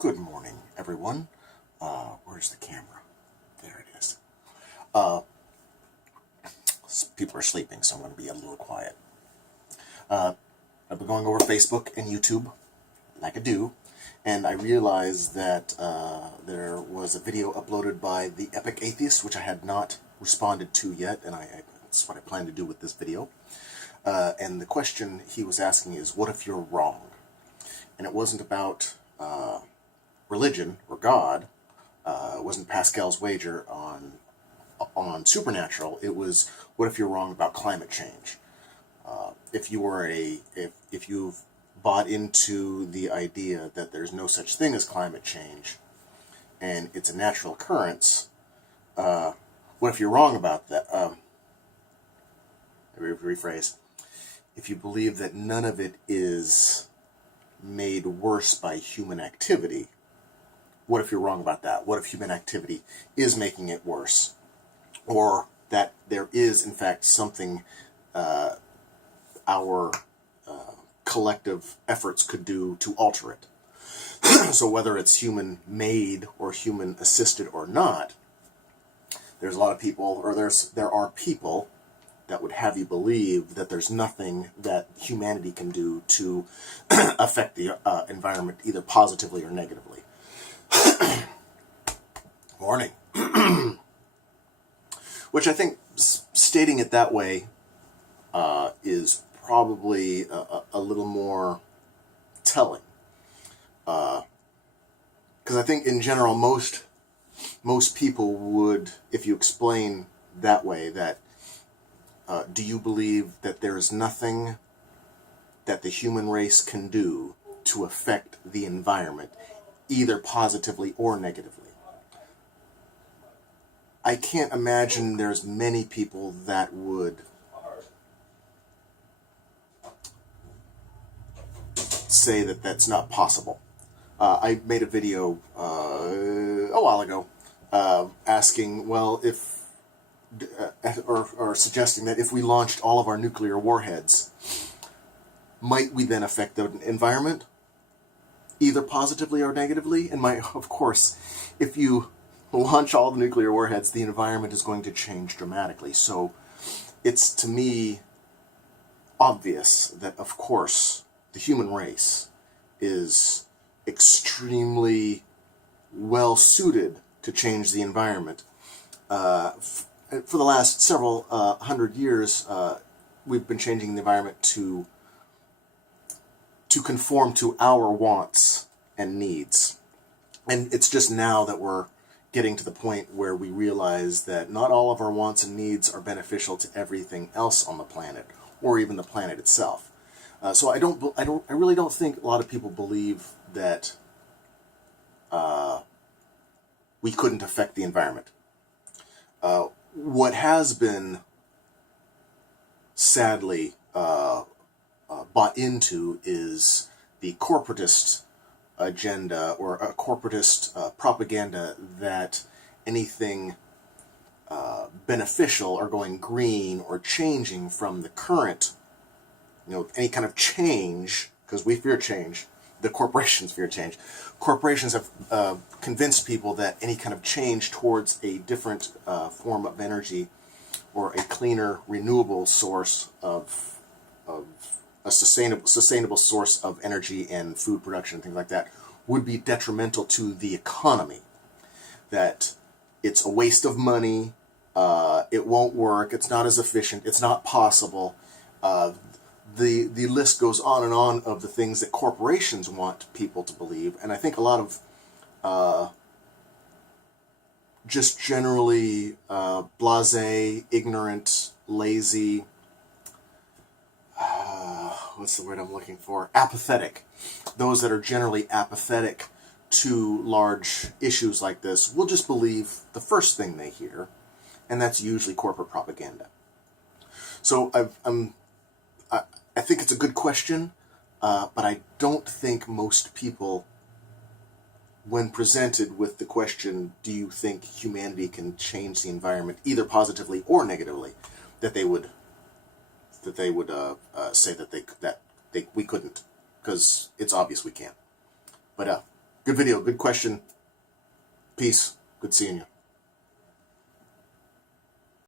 Good morning, everyone. Where's the camera? There it is. People are sleeping, so I'm going to be a little quiet. I've been going over Facebook and YouTube, like I do, and I realized that there was a video uploaded by the Epic Atheist, which I had not responded to yet, and that's what I plan to do with this video. And the question he was asking is, what if you're wrong? And it wasn't about religion or God. It wasn't Pascal's wager on supernatural. It was, what if you're wrong about climate change? If you've bought into the idea that there's no such thing as climate change and it's a natural occurrence, what if you're wrong about that? Rephrase. If you believe that none of it is made worse by human activity, what if you're wrong about that? What if human activity is making it worse? Or that there is, in fact, something our collective efforts could do to alter it. So whether it's human-made or human-assisted or not, there's a lot of people, or there are people that would have you believe that there's nothing that humanity can do to affect the environment either positively or negatively. Morning. Which I think stating it that way is probably a little more telling. Because I think in general most people would, if you explain that way, that do you believe that there is nothing that the human race can do to affect the environment, either positively or negatively? I can't imagine there's many people that would say that that's not possible. I made a video a while ago asking, well, if or suggesting that if we launched all of our nuclear warheads, might we then affect the environment, either positively or negatively? And of course, if you launch all the nuclear warheads, the environment is going to change dramatically. So it's, to me, obvious that, of course, the human race is extremely well suited to change the environment. For the last several hundred years, we've been changing the environment to conform to our wants and needs. And it's just now that we're getting to the point where we realize that not all of our wants and needs are beneficial to everything else on the planet, or even the planet itself. So I really don't think a lot of people believe that we couldn't affect the environment. What has been sadly bought into is the corporatist agenda, or a corporatist propaganda that anything beneficial or going green or changing from the current, any kind of change, because we fear change, the corporations fear change. Corporations have convinced people that any kind of change towards a different form of energy or a cleaner, renewable source of a sustainable source of energy and food production and things like that would be detrimental to the economy. That it's a waste of money, it won't work, it's not as efficient, it's not possible. The list goes on and on of the things that corporations want people to believe, and I think a lot of just generally blasé, ignorant, lazy, what's the word I'm looking for? Apathetic. Those that are generally apathetic to large issues like this will just believe the first thing they hear, and that's usually corporate propaganda. So I think it's a good question, but I don't think most people, when presented with the question, do you think humanity can change the environment either positively or negatively, that they would say that we couldn't, because it's obvious we can't. But good Good video, good question. Peace. Good seeing you.